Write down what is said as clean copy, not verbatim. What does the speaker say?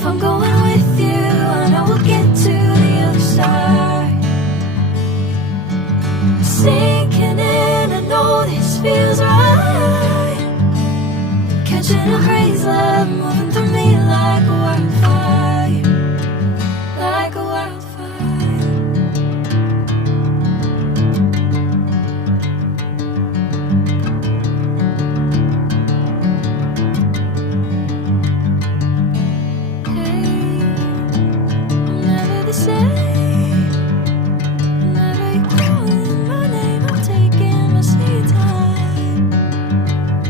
If I'm going with you, I know we'll get to the other side. Sinking in, I know this feels right. Catching a breeze, love, moving